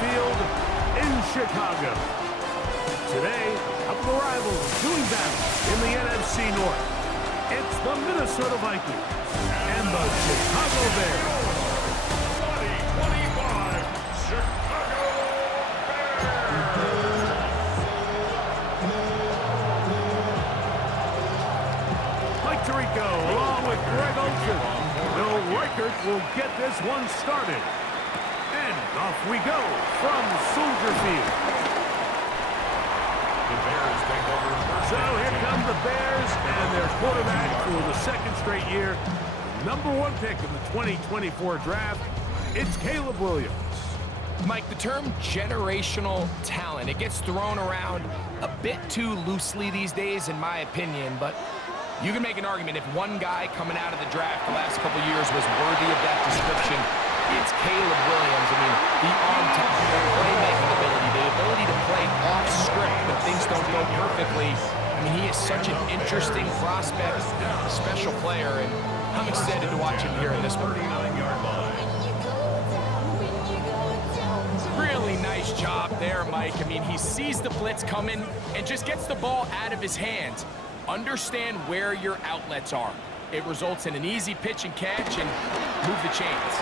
Field in Chicago. Today, a couple of rivals doing battle in the NFC North. It's the Minnesota Vikings and the Chicago Bears. 2025 Chicago Bears. Mike Tirico along with Greg Olsen. Bill Reichert will get this one started. And off we go from Soldier Field. The Bears take over. So here come the Bears and their quarterback for the second straight year. #1 pick in the 2024 draft. It's Caleb Williams. Mike, the term generational talent, it gets thrown around a bit too loosely these days, in my opinion, but you can make an argument if one guy coming out of the draft the last couple years was worthy of that description, it's Caleb Williams. I mean, the arm talent, the playmaking ability, the ability to play off script when things don't go perfectly. I mean, he is such an interesting prospect, special player, and I'm excited to watch him here in this one. Really nice job there, Mike. I mean, he sees the blitz coming and just gets the ball out of his hands. Understand where your outlets are. It results in an easy pitch and catch and move the chains.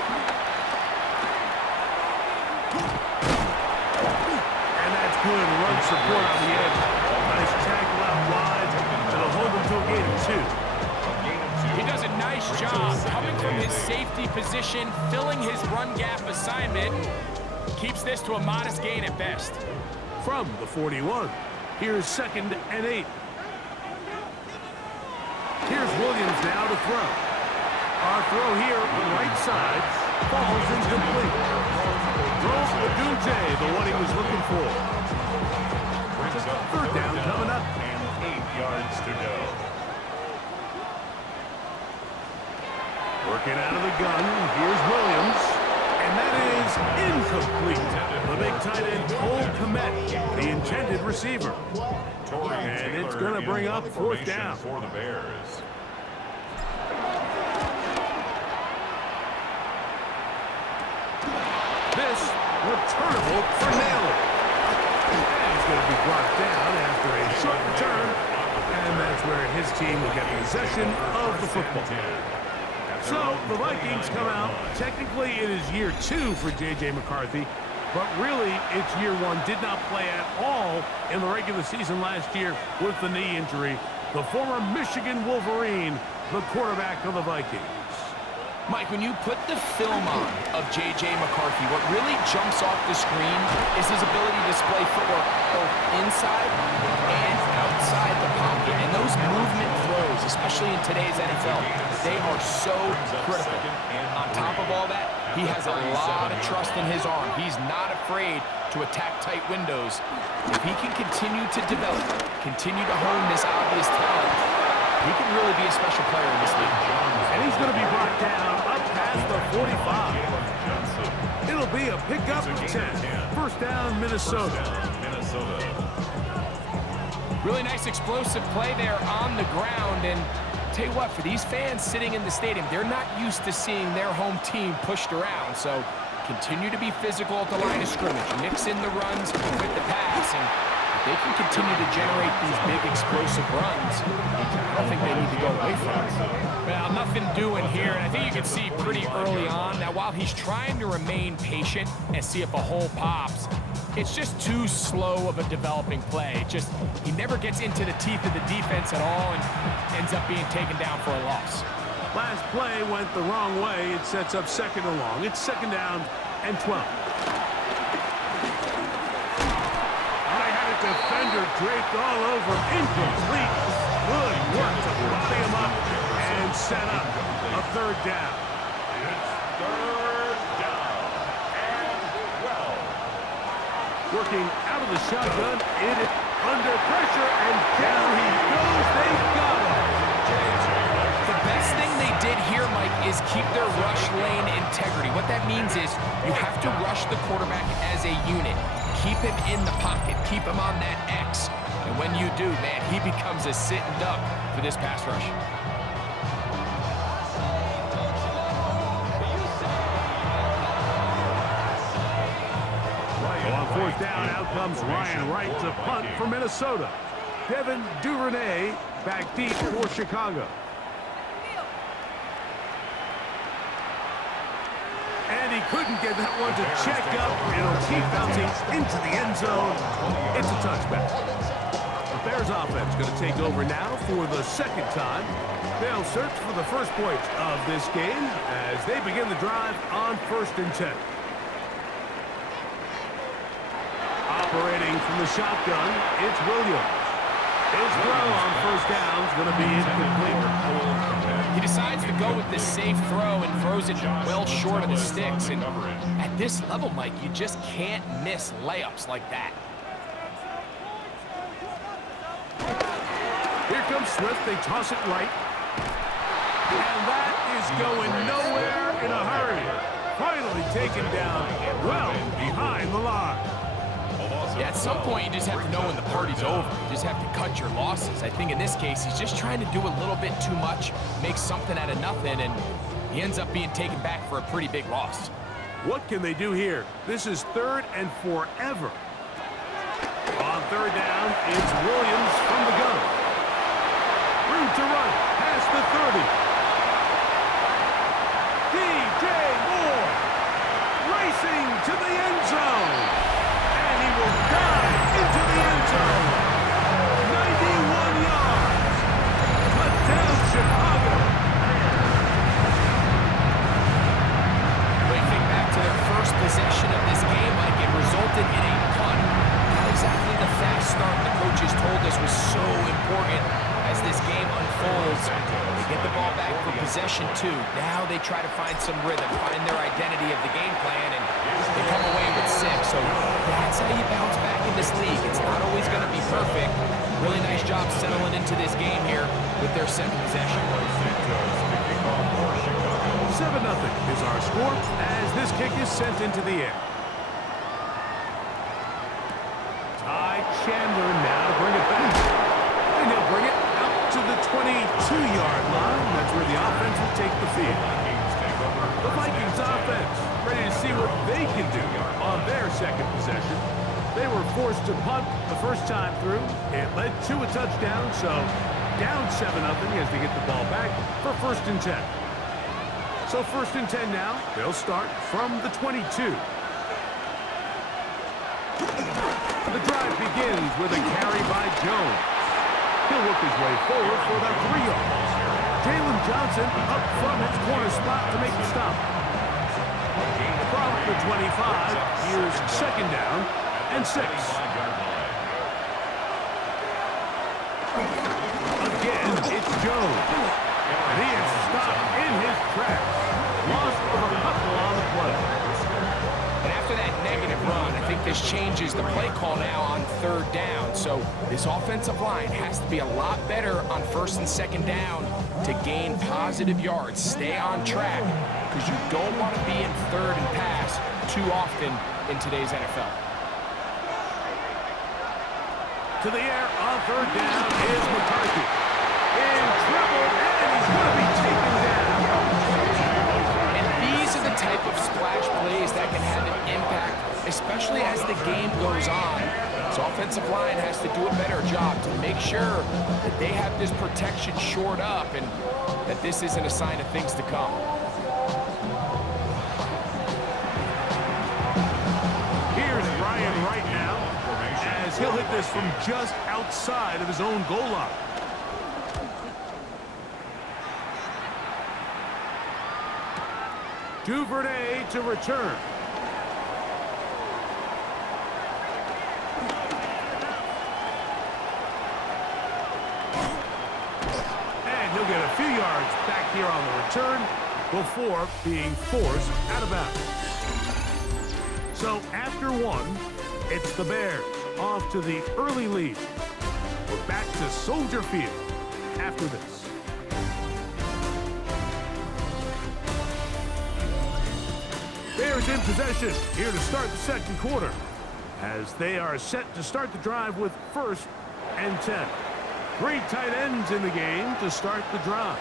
And that's good run support on the edge. Nice tackle out wide. It'll hold him to a gain of 2. He does a nice job coming from his safety position, filling his run gap assignment. Keeps this to a modest gain at best. From the 41, here's 2nd and 8. Here's Williams now to throw. Our throw here, right side, falls incomplete. Throws Odunze, the one he was looking for. 3rd down coming up. And 8 yards to go. Working out of the gun, here's Williams. And that is incomplete. The big tight end, Cole Kmet, the intended receiver. And it's going to bring up 4th down. For the Bears. This returnable for Naylor. And he's going to be brought down after a short return. And that's where his team will get possession of the football. So the Vikings come out. Technically, it is year 2 for J.J. McCarthy. But really, it's year 1. Did not play at all in the regular season last year with the knee injury. The former Michigan Wolverine, the quarterback of the Vikings. Mike, when you put the film on of J.J. McCarthy, what really jumps off the screen is his ability to display footwork both inside and outside the pocket. And those movement throws, especially in today's NFL, they are so critical. On top of all that, he has a lot of trust in his arm. He's not afraid to attack tight windows. If he can continue to develop, continue to hone this obvious talent, he can really be a special player in this league. And he's going to be brought down up past the 45. It'll be a pickup of 10. 1st down, Minnesota. Really nice explosive play there on the ground. And tell you what, for these fans sitting in the stadium, they're not used to seeing their home team pushed around. So continue to be physical at the line of scrimmage. Mix in the runs with the pass. And if they can continue to generate these big explosive runs, I don't think they need to go away from it. Well, nothing doing here, and I think you can see pretty early on that while he's trying to remain patient and see if a hole pops, it's just too slow of a developing play. He never gets into the teeth of the defense at all and ends up being taken down for a loss. Last play went the wrong way. It sets up 2nd and long. It's 2nd down and 12. Defender draped all over, incomplete. Good work to body him up and set up a 3rd down. It's 3rd down and 12. Working out of the shotgun, it is under pressure, and down he goes. They got him. The best thing they did here, Mike, is keep their rush lane integrity. What that means is you have to rush the quarterback as a unit. Keep him in the pocket. Keep him on that X. And when you do, man, he becomes a sitting duck for this pass rush. On fourth down, out comes Ryan Wright to punt for Minnesota. Devin Duvernay back deep for Chicago. And he couldn't get that one to check up. It'll keep bouncing into the end zone. It's a touchback. The Bears offense going to take over now for the second time. They'll search for the first point of this game as they begin the drive on 1st and 10. Operating from the shotgun, it's Williams. His throw on 1st down is going to be incomplete. He decides to go with this safe throw and throws it well short of the sticks. And at this level, Mike, you just can't miss layups like that. Here comes Swift. They toss it right. And that is going nowhere in a hurry. Finally taken down well behind the line. Yeah, at some point, you just have to know when the party's over. You just have to cut your losses. I think in this case, he's just trying to do a little bit too much, make something out of nothing, and he ends up being taken back for a pretty big loss. What can they do here? This is 3rd and forever. On 3rd down, it's Williams from the gun. Room to run, past the 30. DJ Moore racing to the end zone. And he will dive into the end zone. 91 yards. Touchdown, Chicago. When you think back to their first possession of this game, like it resulted in a punt. Not exactly the fast start the coaches told us was so important as this game unfolds. They get the ball back for possession 2. Now they try to find some rhythm, find their identity of the game plan, and they come away with 6. So that's how you bounce back in this league. It's not always going to be perfect. Really nice job settling into this game here with their second possession. 7-0 is our score as this kick is sent into the air. Ty Chandler now to bring it back. And he'll bring it out to the 22-yard line. That's where the offense will take the field. The Vikings offense ready to see what they can do on their second possession. They were forced to punt the first time through. It led to a touchdown, so down 7-0 as they get the ball back for 1st and 10. So 1st and 10 now. They'll start from the 22. The drive begins with a carry by Jones. He'll work his way forward for about 3 yards. Jalen Johnson up from his corner spot to make the stop. From the 25, here's 2nd down and 6. Again, it's Jones. And he is stopped in his tracks. Loss of a couple on the play. And after that negative run, I think this changes the play call now on 3rd down. So this offensive line has to be a lot better on 1st and 2nd down to gain positive yards. Stay on track because you don't want to be in 3rd and pass too often in today's NFL. To the air on 3rd down is McCarthy. In trouble, and he's going to be taken down. And these are the type of splash plays that can have an impact, especially as the game goes on. So offensive line has to do a better job to make sure that they have this protection shored up and that this isn't a sign of things to come. Here's Ryan right now as he'll hit this from just outside of his own goal line. Duvernay to return. And he'll get a few yards back here on the return before being forced out of bounds. So after 1, it's the Bears off to the early lead. We're back to Soldier Field after this. Bears in possession here to start the second quarter as they are set to start the drive with 1st and 10. 3 tight ends in the game to start the drive.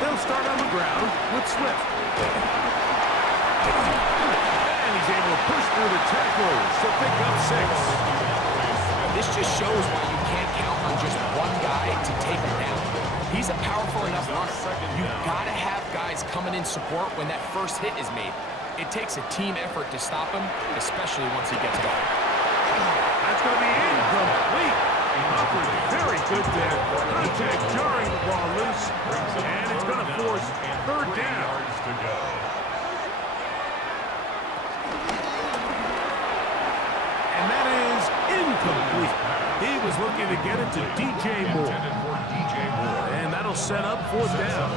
They'll start on the ground with Swift. through the tackles to pick up 6. This just shows why you can't count on just one guy to take him down. He's a powerful enough runner. You've got to have guys coming in support when that first hit is made. It takes a team effort to stop him, especially once he gets going. That's going to be incomplete. Humphrey, very good there. Contact jarring the ball loose, and it's going to force 3rd down. And that is incomplete. He was looking to get it to DJ Moore. And that'll set up 4th down.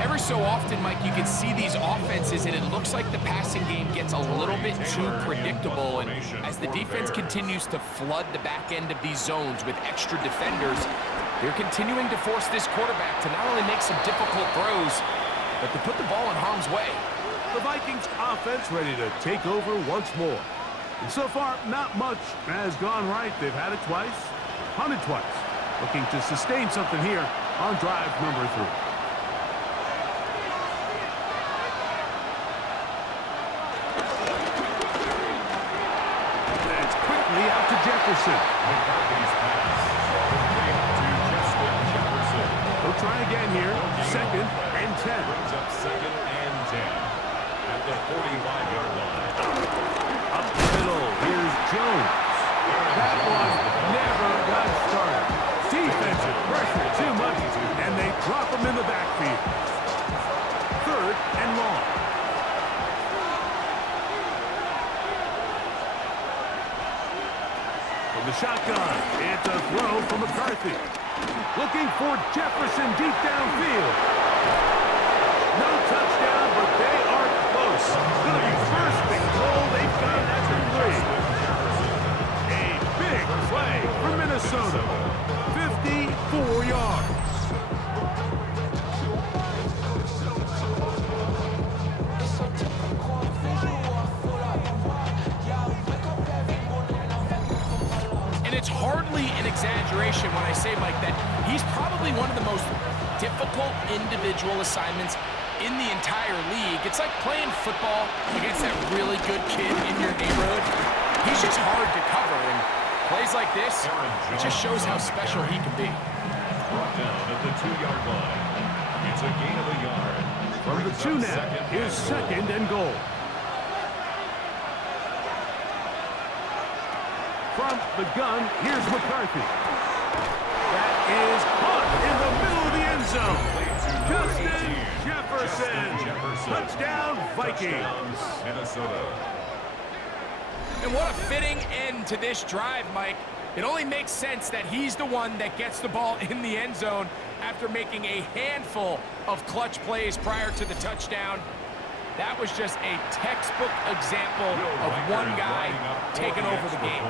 Every so often, Mike, you can see these offenses, and it looks like the passing game gets a little bit too predictable. And as the defense continues to flood the back end of these zones with extra defenders, they're continuing to force this quarterback to not only make some difficult throws, but to put the ball in harm's way. The Vikings offense ready to take over once more. And so far, not much has gone right. They've had it twice, punted twice. Looking to sustain something here on drive number 3. That's quickly out to Jefferson. They'll try again here. 2nd and 10. Brings up 2nd and 10 at the 45-yard line. Up the middle, here's Jones. That one never got started. Defensive pressure too much, and they drop him in the backfield. 3rd and long. From the shotgun, it's a throw from McCarthy. Looking for Jefferson deep downfield. No touchdown, but they are close. Going to be 1st and goal. They've got it after 3. A big play for Minnesota. 54 yards. And it's hardly an exaggeration when I say, Mike, that he's probably one of the most difficult individual assignments in the entire league. It's like playing football against that really good kid in your neighborhood. He's just hard to cover, and plays like this, it just shows how special he can be. Brought down at the 2-yard line. It's a gain of a yard. From the 2 now, here's 2nd and goal. From the gun, here's McCarthy. That is caught in the middle of the end zone. Justin Jefferson. Touchdown, Vikings. Minnesota. And what a fitting end to this drive, Mike. It only makes sense that he's the one that gets the ball in the end zone after making a handful of clutch plays prior to the touchdown. That was just a textbook example of one guy taking over the game.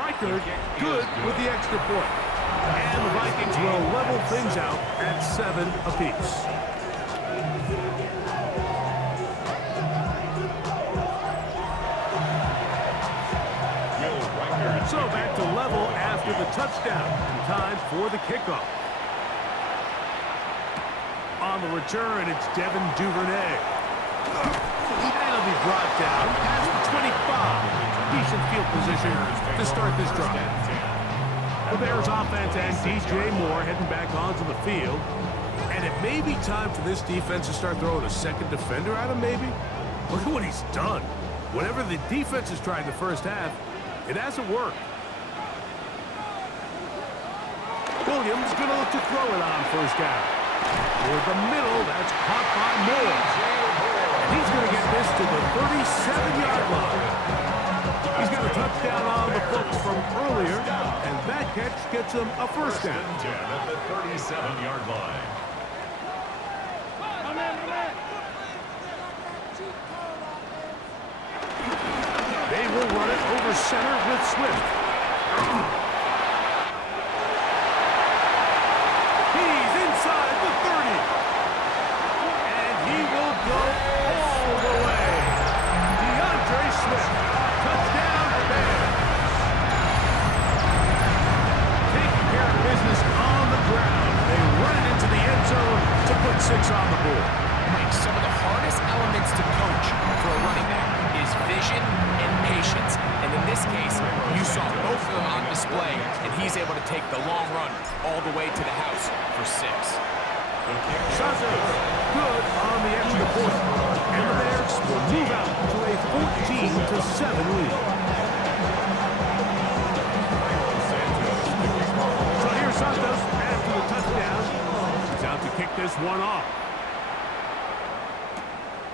Reichard good with the extra point. And the Vikings will level things out at 7 apiece. So back to level after the touchdown, and time for the kickoff. On the return, it's Devin Duvernay. And he'll be brought down past the 25. Decent field position to start this drive. The Bears offense and DJ Moore heading back onto the field. And it may be time for this defense to start throwing a second defender at him, maybe. Look at what he's done. Whatever the defense has tried the first half, it hasn't worked. Williams going to look to throw it on 1st down. Toward the middle, that's caught by Moore. And he's going to get this to the 37-yard line. He's got a touchdown on the books from earlier, and that catch gets him a 1st down. At the 37-yard line. They will run it over center with Swift. He's inside the 30. And he will go all the way. DeAndre Swift. Touchdown, Bears. Taking care of business on the ground. They run it into the end zone to put 6 6 on the board. Mike, some of the hardest elements to coach for a running back is vision and patience. And in this case, you saw both of them on display, and he's able to take the long run all the way to the house for 6. Santos, good on the extra point. And the Bears will move out to a 14-7 lead. So here's Santos after the touchdown. He's out to kick this one off.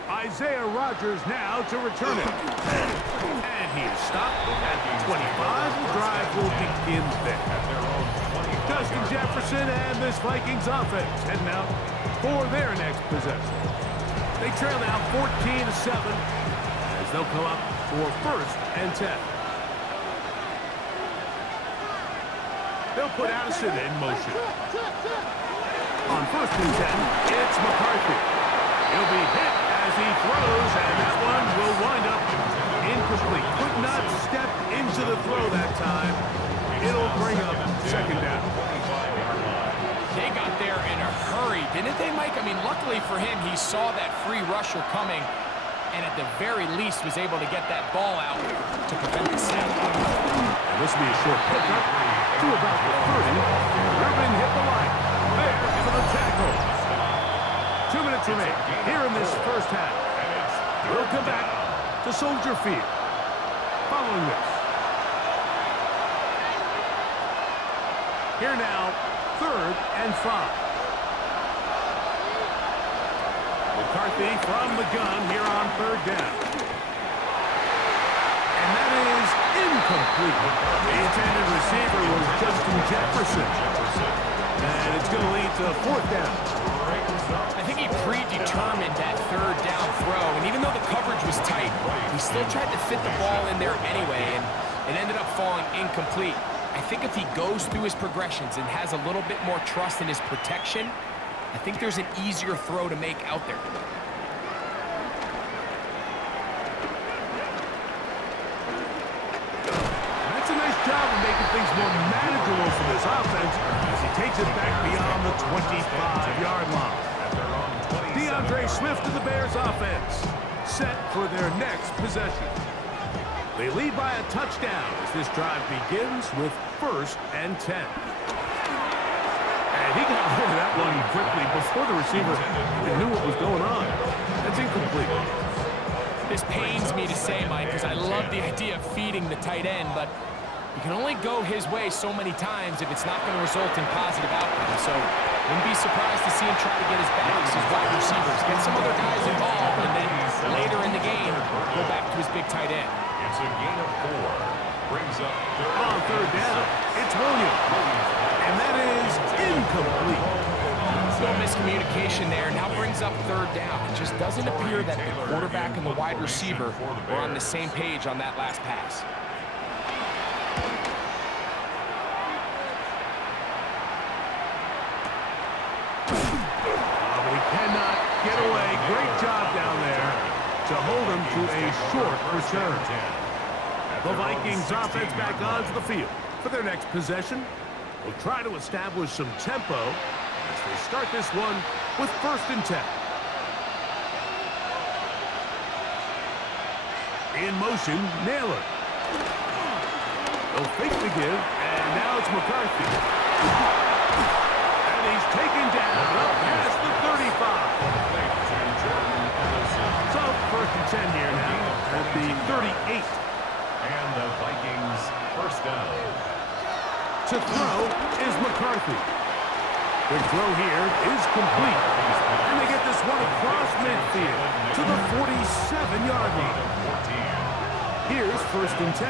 Isaiah Rodgers now to return it. And he is stopped at the 25. The drive will begin there. Justin Jefferson and this Vikings offense heading out for their next possession. They trail now 14-7 as they'll come up for 1st and 10. They'll put Addison in motion. On 1st and 10, it's McCarthy. He'll be hit as he throws, and that one will wind up incomplete. Could not step into the throw that time. It'll bring up 2nd down. They got there in a hurry, didn't they, Mike? I mean, luckily for him, he saw that free rusher coming, and at the very least was able to get that ball out to prevent the sack. And this will be a short pickup to about the 30. Irvin hit the line. There for the tackle. 2 minutes remain here in this first half. We'll come back to Soldier Field following this. Here now, 3rd and 5. McCarthy from the gun here on 3rd down. And that is incomplete. The intended receiver was Justin Jefferson. And it's going to lead to 4th down. I think he predetermined that 3rd down throw, and even though the coverage was tight, he still tried to fit the ball in there anyway, and it ended up falling incomplete. I think if he goes through his progressions and has a little bit more trust in his protection, I think there's an easier throw to make out there. That's a nice job of making things more manageable for this offense as he takes it back beyond the 25-yard line. DeAndre Swift to the Bears offense, set for their next possession. They lead by a touchdown as this drive begins with 1st and 10. And he got rid of that one quickly before the receiver even knew what was going on. That's incomplete. This pains me to say, Mike, because I love the idea of feeding the tight end, but you can only go his way so many times if it's not going to result in positive outcomes. So wouldn't be surprised to see him try to get his backs, his wide receivers, get some other guys involved, and then later in the game, go back to his big tight end. It's a gain of 4. Brings up on 3rd down. It's Williams. And that is incomplete. No miscommunication there. Now brings up 3rd down. It just doesn't appear that the quarterback and the wide receiver are on the same page on that last pass. But he cannot get away. Great job down there to hold him to a short return. The Vikings offense back onto the field for their next possession. Will try to establish some tempo as they start this one with 1st and 10. In motion, Naylor. They'll fake the give, and now it's McCarthy. And he's taken down up past the 35. So 1st and 10 here now at the 38. And the Vikings 1st down. To throw is McCarthy. The throw here is complete. And they get this one across midfield to the 47-yard line. Here's 1st and 10.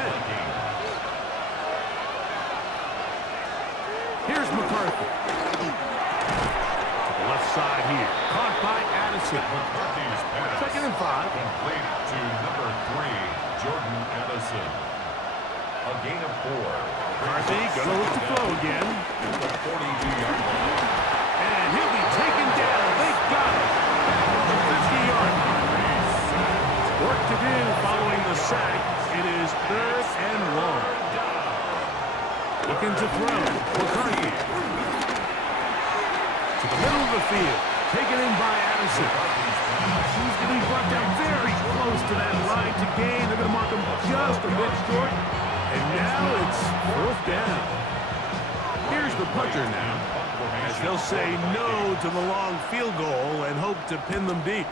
Here's McCarthy. To the left side here. Caught by Addison. 2nd and 5. Complete to number 3, Jordan Addison. A gain of 4. McCarthy gonna look to throw again. At the 42-yard line. And he'll be taken down. They got it. 50-yard line. Work to do following the sack. It is 3rd and long. Looking to throw. McCarthy. To the middle of the field. Taken in by Addison. He's going to be brought down very close to that line to gain. They're going to mark him just a bit short. And now it's 4th down. Here's the punter now, as they'll say no to the long field goal and hope to pin them deep.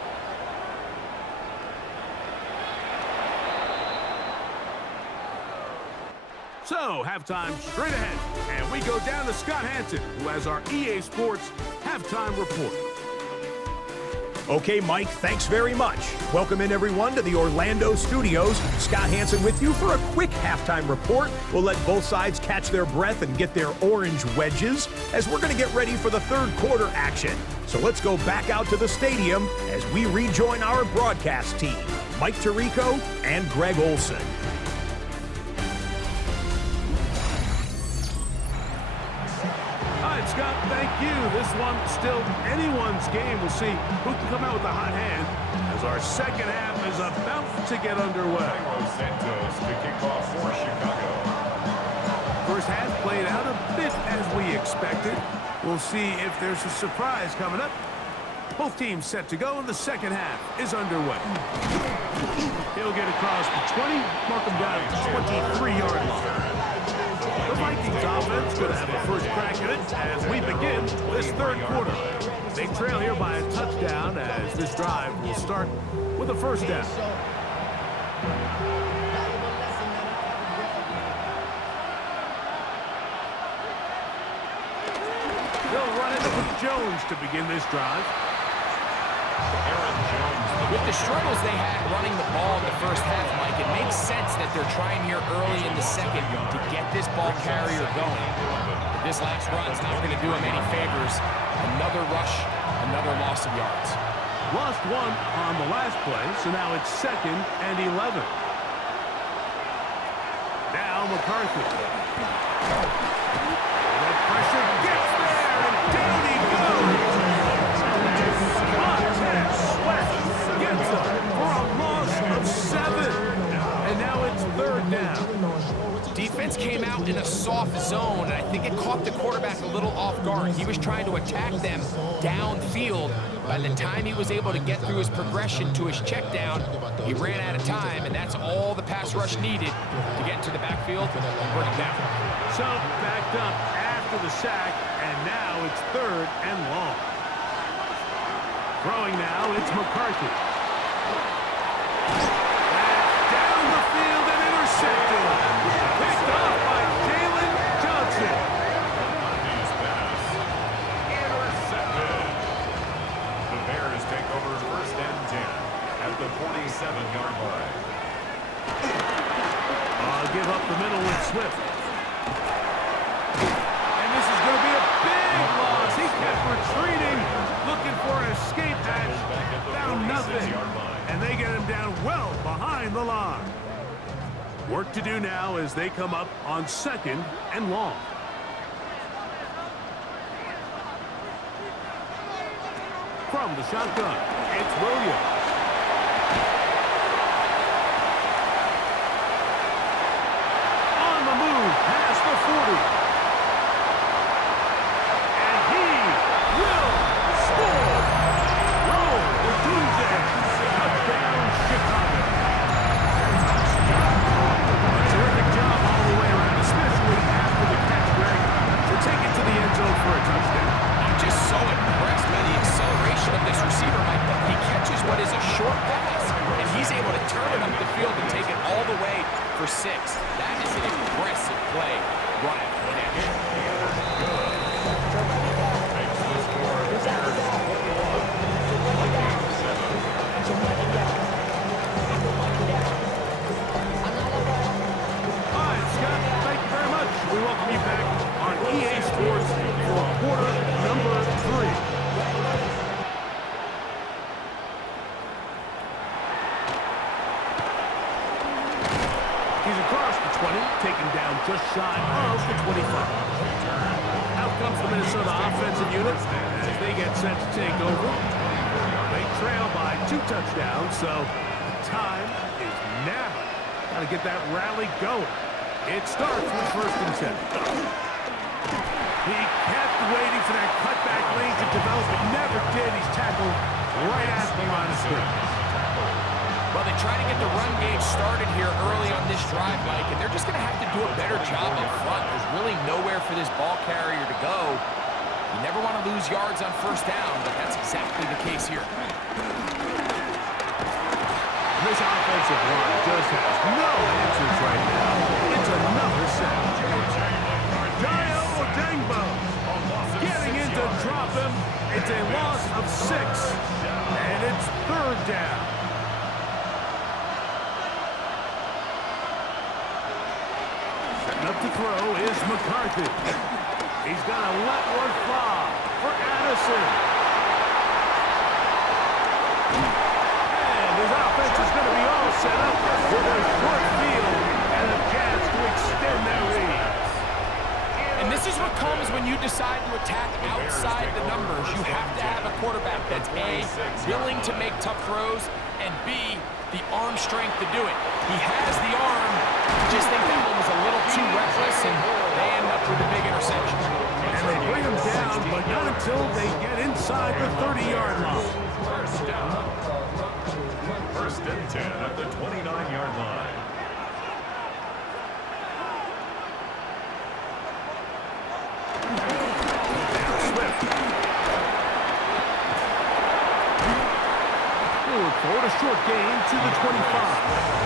So, halftime straight ahead, and we go down to Scott Hansen, who has our EA Sports halftime report. Okay, Mike, thanks very much. Welcome in, everyone, to the Orlando studios. Scott Hansen with you for a quick halftime report. We'll let both sides catch their breath and get their orange wedges as we're going to get ready for the third quarter action. So let's go back out to the stadium as we rejoin our broadcast team, Mike Tirico and Greg Olson. Scott, thank you. This one still anyone's game. We'll see who can come out with a hot hand as our second half is about to get underway. Santos to kick off for Chicago. First half played out a bit as we expected. We'll see if there's a surprise coming up. Both teams set to go, and the second half is underway. He'll get across the 20, mark him down at the 23-yard line. The Vikings offense going to have the first crack at it as we begin this third quarter. They trail here by a touchdown as this drive will start with a first down. They'll run it with Jones to begin this drive. With the struggles they had running the ball in the first half, Mike, it makes sense that they're trying here early in the second to get this ball carrier going. But this last run's not going to do him any favors. Another rush, another loss of yards. Lost one on the last play, so now it's 2nd and 11. Now McCarthy. That pressure gets there, and down he goes. Gets him for a loss of 7. And now it's 3rd down. Defense came out in a soft zone, and I think it caught the quarterback a little off guard. He was trying to attack them downfield. By the time he was able to get through his progression to his check down, he ran out of time, and that's all the pass rush needed to get into the backfield and bring it down. So backed up after the sack, and now it's 3rd and long. Throwing now, it's McCarthy. That's down the field and intercepted. Picked off by Jalen Johnson. Intercepted. The Bears take over 1st and 10 at the 47-yard line. I'll give up the middle with Swift. And this is going to be a big loss. He kept retreating, looking for an escape hatch, found nothing, and they get him down well behind the line. Work to do now as they come up on 2nd and long. From the shotgun, it's Williams. On the move, past the 40. For a touchdown. I'm just so impressed by the acceleration of this receiver, Mike. He catches what is a short pass, and he's able to turn it up the field and take it all the way for 6. That is an impressive play right after the catch. We welcome you back on EA Sports for quarter number 3. He's across the 20, taken down just shy of the 25. Out comes the Minnesota offensive unit as they get set to take over. They trail by 2 touchdowns, so time is now. Got to get that rally going. It starts with 1st and 10. He kept waiting for that cutback lane to might develop. It never did. He's tackled right at the line of scrimmage. Well, they try to get the run game started here early on this drive, Mike, and they're just going to have to do a better job up front. There's really nowhere for this ball carrier to go. You never want to lose yards on first down, but that's exactly the case here. This offensive line just has no answers right now. It's another sack. Dio Odengbo getting in to drop him. It's a loss of 6, and it's third down. Setting up to throw is McCarthy. He's going to let one fly for Addison. And his offense is going to be all set up with a short field and a chance to extend their lead. And this is what comes when you decide to attack outside the numbers. You have to have a quarterback that's A, willing to make tough throws, and B, the arm strength to do it. He has the arm. I just think that one was a little too reckless, and they end up with a big interception. And they bring him down, but not until they get inside the 30-yard line. First and 10 at the 29-yard line. Forward, a short gain to the 25.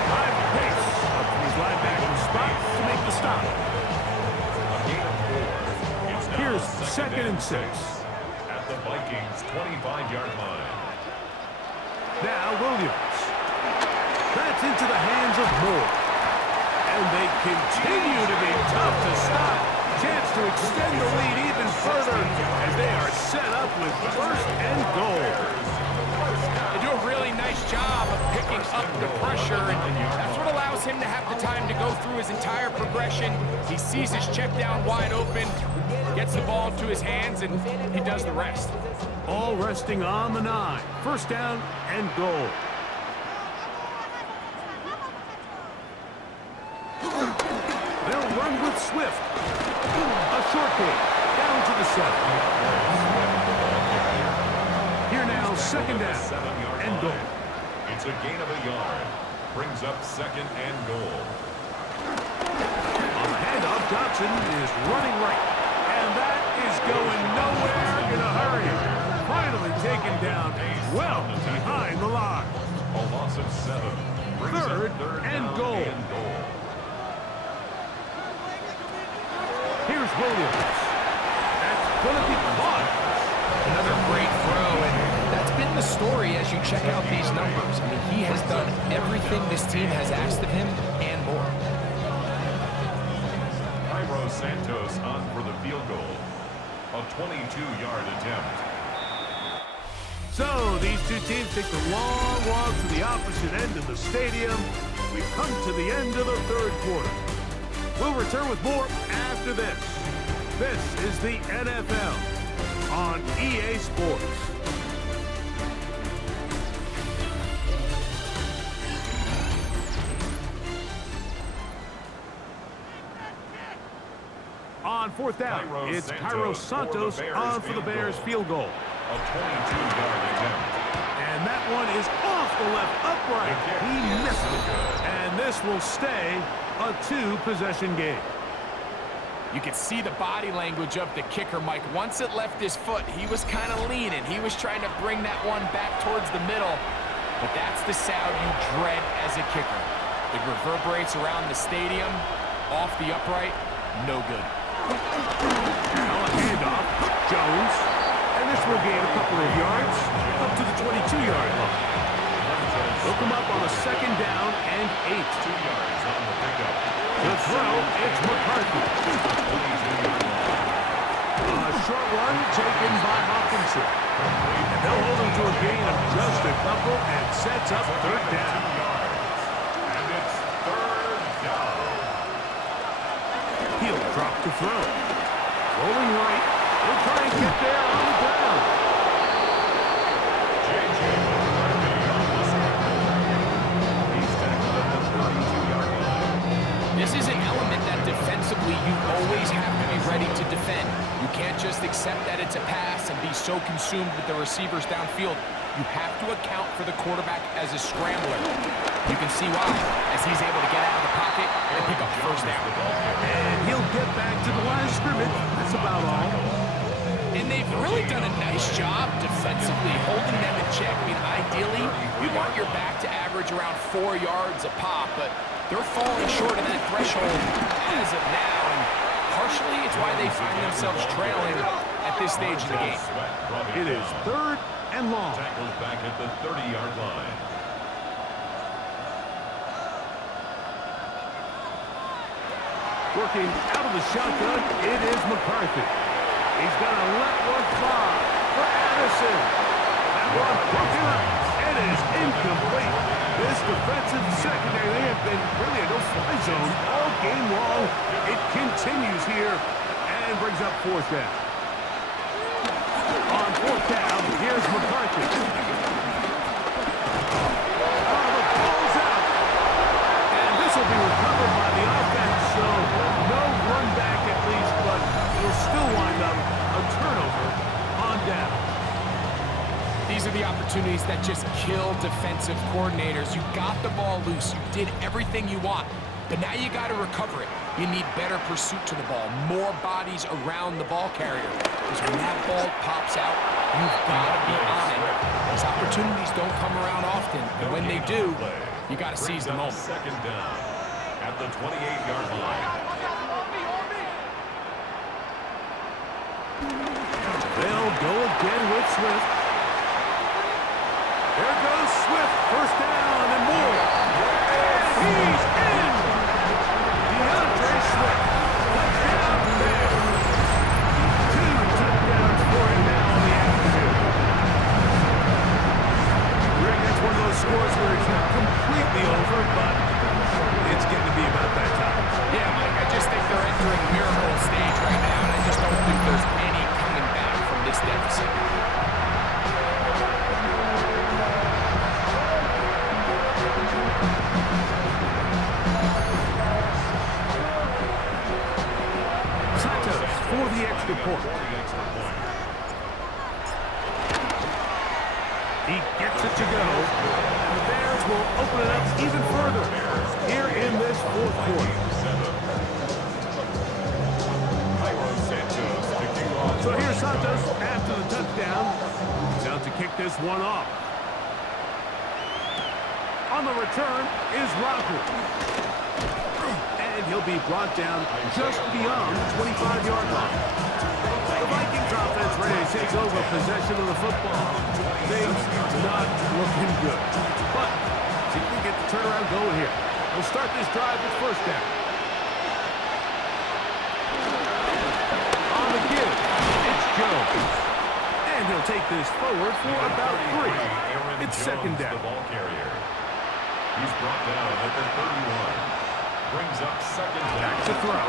High pace up to his linebacker spot to make the stop. Here's second and 6. At the Vikings' 25-yard line. Now Williams. That's into the hands of Moore. And they continue to be tough to stop. Chance to extend the lead even further as they are set up with first and goal. They do a really nice job of picking up the pressure, and that's what allows him to have the time to go through his entire progression. He sees his check down wide open, gets the ball into his hands, and he does the rest. All resting on the 9. First down and goal. They'll run with Swift. A short kick down to the 7. Here now, second down and goal. It's a gain of a yard. Brings up second and goal. On the handoff, Johnson is running right. And that is going nowhere in a hurry. Finally taken down well behind the line. A loss of 7. Third and goal. Here's Williams. That's going to be caught. Another great throw, and that's been the story as you check out these numbers. I mean, he has done everything this team has asked of him and more. Cairo Santos on for the field goal. A 22-yard attempt. So these two teams take the long walk to the opposite end of the stadium. We've come to the end of the third quarter. We'll return with more after this. This is the NFL on EA Sports. On fourth down, it's Cairo Santos on for the Bears field goal. A 22-yard attempt. And that one is off the left upright. He missed it. And this will stay a 2-possession game. You could see the body language of the kicker, Mike. Once it left his foot, he was kind of leaning. He was trying to bring that one back towards the middle. But that's the sound you dread as a kicker. It reverberates around the stadium, off the upright, no good. Now a handoff, Jones. And this will gain a couple of yards up to the 22-yard line. They'll come up on a second down and 8. 2 yards on the pickup. The throw, it's McCarthy. A short one taken by Hawkinson. And they'll hold him to a gain of just a couple and sets up third down. And it's third down. He'll drop to throw. Rolling right. He'll try and get there on the ground. This is an element that defensively you always have to be ready to defend. You can't just accept that it's a pass and be so consumed with the receivers downfield. You have to account for the quarterback as a scrambler. You can see why, as he's able to get out of the pocket and pick up the first down. And he'll get back to the line of scrimmage. That's about all. And they've really done a nice job defensively holding them in check. I mean, ideally, you want your back to average around 4 yards a pop, but they're falling short of that threshold as of now. And partially, it's why they find themselves trailing at this stage of the game. It is 3rd and long. Tackled back at the 30-yard line. Working out of the shotgun, it is McCarthy. He's going to let one fly for Addison. That one broken up. It is incomplete. This defensive secondary, they have been really a no-fly zone all game long. It continues here and brings up 4th down. On 4th down, here's McCarthy. Oh, the ball's out. And this will be recovered by the offense, so no run back at least, but it'll still wind up a turnover on down. These are the opportunities that just kill defensive coordinators. You got the ball loose. You did everything you want. But now you got to recover it. You need better pursuit to the ball, more bodies around the ball carrier. Because when that ball pops out, you've got to be on it. These opportunities don't come around often. And when they do, you got to seize the moment. 2nd down at the 28-yard line. They'll go again with Swift. There goes Swift. 1st down and more. And he's in. DeAndre Swift. Touchdown there. 2 touchdowns for him now on the afternoon. Rick, that's one of those scores where it's not completely over, but it's getting to be about that time. Yeah, Mike, I just think they're entering miracle stage right now, and I just don't think there's any coming back from this deficit. Santos for the extra point. He gets it to go. And the Bears will open it up even further here in this 4th quarter. So here's Santos after the touchdown. He's out to kick this one off. On the return is Rocker. And he'll be brought down just beyond the 25-yard line. The Vikings offense ready to take over possession of the football. Things not looking good. But see if we get the turnaround going here. We'll start this drive with 1st down. On the give, it's Jones. And he'll take this forward for about 3. It's 2nd down. The ball carrier. He's brought down at the 31. Brings up 2nd down. Back to throw.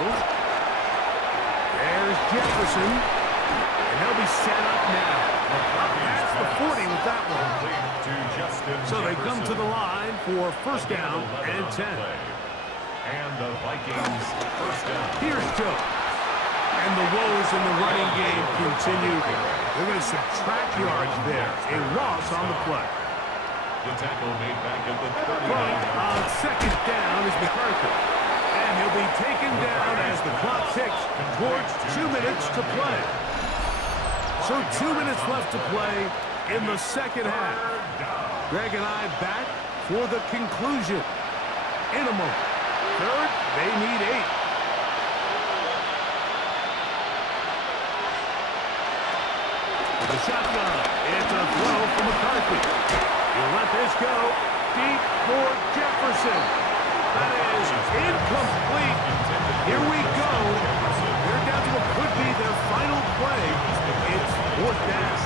There's Jefferson. And they'll be set up now. That's the 40 with that one. So they come to the line for 1st down and 10. And the Vikings 1st down. Here's Joe. And the woes in the running game continue. They're going to subtract yards there. A loss on the play. The tackle made back at the 39. On 2nd down is McCarthy. And he'll be taken down as the clock ticks towards 2 minutes to play. So 2 minutes left to play in the 2nd half. Greg and I back for the conclusion in a moment. 3rd, they need 8. The shotgun. It's a throw for McCarthy. He'll let this go deep for Jefferson. That is incomplete. Here we go. They're down to what could be their final play. It's 4th down.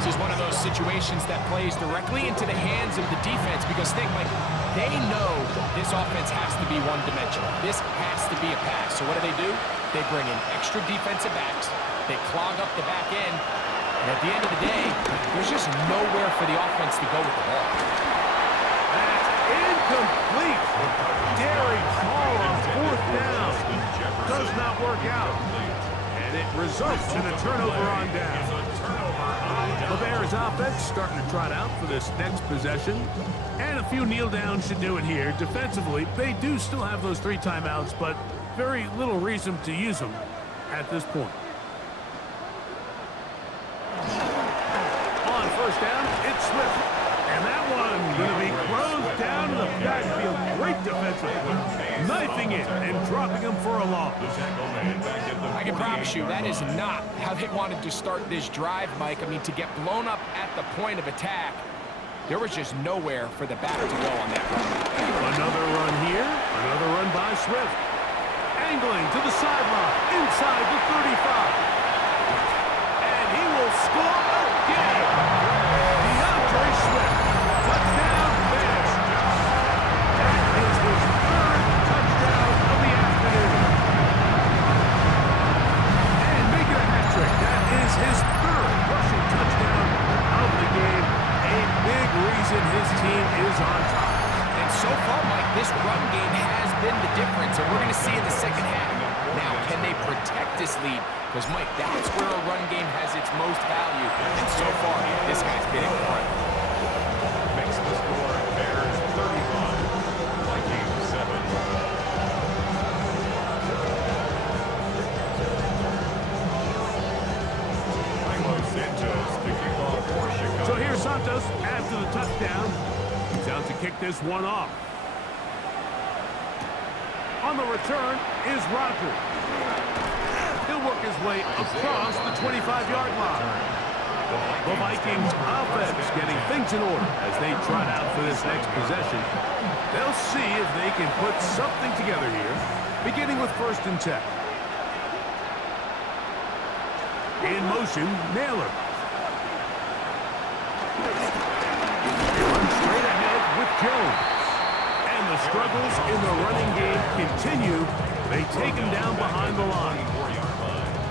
This is one of those situations that plays directly into the hands of the defense because think, like, they know this offense has to be one-dimensional. This has to be a pass. So what do? They bring in extra defensive backs. They clog up the back end. And at the end of the day, there's just nowhere for the offense to go with the ball. That's incomplete. Daring call on 4th down. Does not work out. And And it results in a turnover on down. The Bears offense starting to trot out for this next possession. And a few kneel downs should do it here. Defensively, they do still have those 3 timeouts, but very little reason to use them at this point. On first down, it's Swift. And that one going to be closed down in the backfield. Great defensive play. Knifing it and dropping him for a loss. I can promise you that is not how they wanted to start this drive, Mike. I mean, to get blown up at the point of attack, there was just nowhere for the back to go on that run. Another run here. Another run by Swift. Angling to the sideline, inside the 35. And he will score again. DeAndre Swift. Touchdown, Bears. That is his 3rd touchdown of the afternoon. And making a hat trick. That is his 3rd rushing touchdown of the game. A big reason his team is on top. And so far, Mike, this run game has been the difference, and we're going to see in the second half. Now, can they protect this lead? Because, Mike, that's where a run game has its most value. And so far, this guy's been incredible. Makes the score Bears 31, Vikings 7. Santos to kick off for Chicago. So here's Santos after the touchdown. He's out to kick this one off. On the return is Rodgers. He'll work his way across the 25-yard line. The Vikings offense getting things in order as they trot out for this next possession. They'll see if they can put something together here, beginning with 1st and 10. In motion, Naylor. He runs straight ahead with Jones. And the struggles in the running game continue. They take him down behind the line.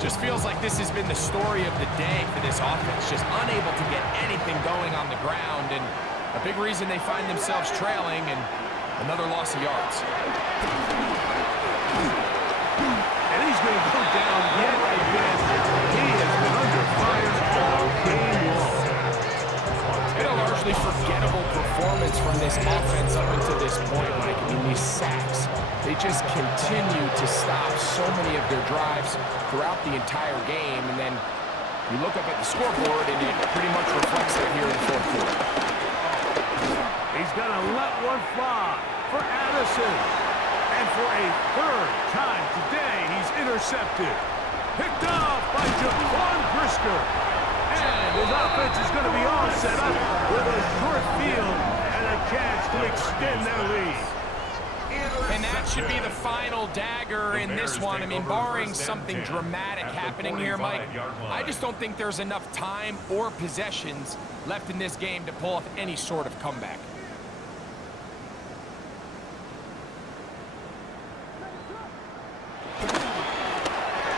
Just feels like this has been the story of the day for this offense. Just unable to get anything going on the ground. And a big reason they find themselves trailing and another loss of yards. And he's going to go down yet again. He has been under fire all game long. And a largely forgettable performance from this offense up until this point, Mike. I mean, these sacks, they just continue to stop so many of their drives throughout the entire game. And then you look up at the scoreboard, and it pretty much reflects that here in the 4th quarter. He's going to let one fly for Addison. And for a 3rd time today, he's intercepted. Picked off by Jaquan Brisker. And his offense is going to be all set up with a short field and a chance to extend their lead. And that should be the final dagger in this one. I mean, barring something dramatic happening here, Mike, I just don't think there's enough time or possessions left in this game to pull off any sort of comeback.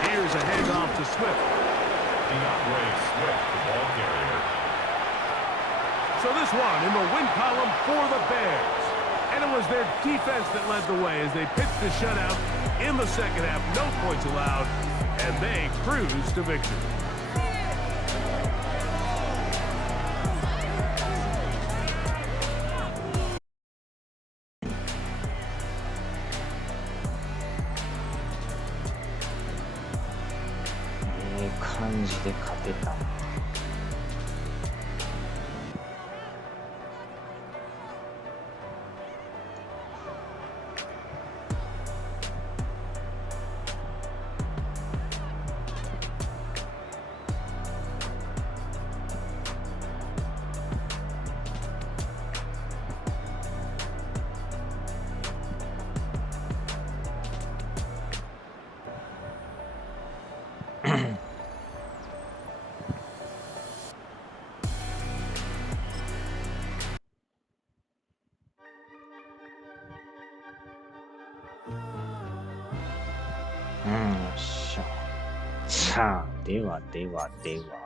Here's a handoff to Swift. DeAndre Swift, the ball carrier. So this one in the win column for the Bears. And it was their defense that led the way as they pitched the shutout in the second half. No points allowed, and they cruise to victory. 자, では。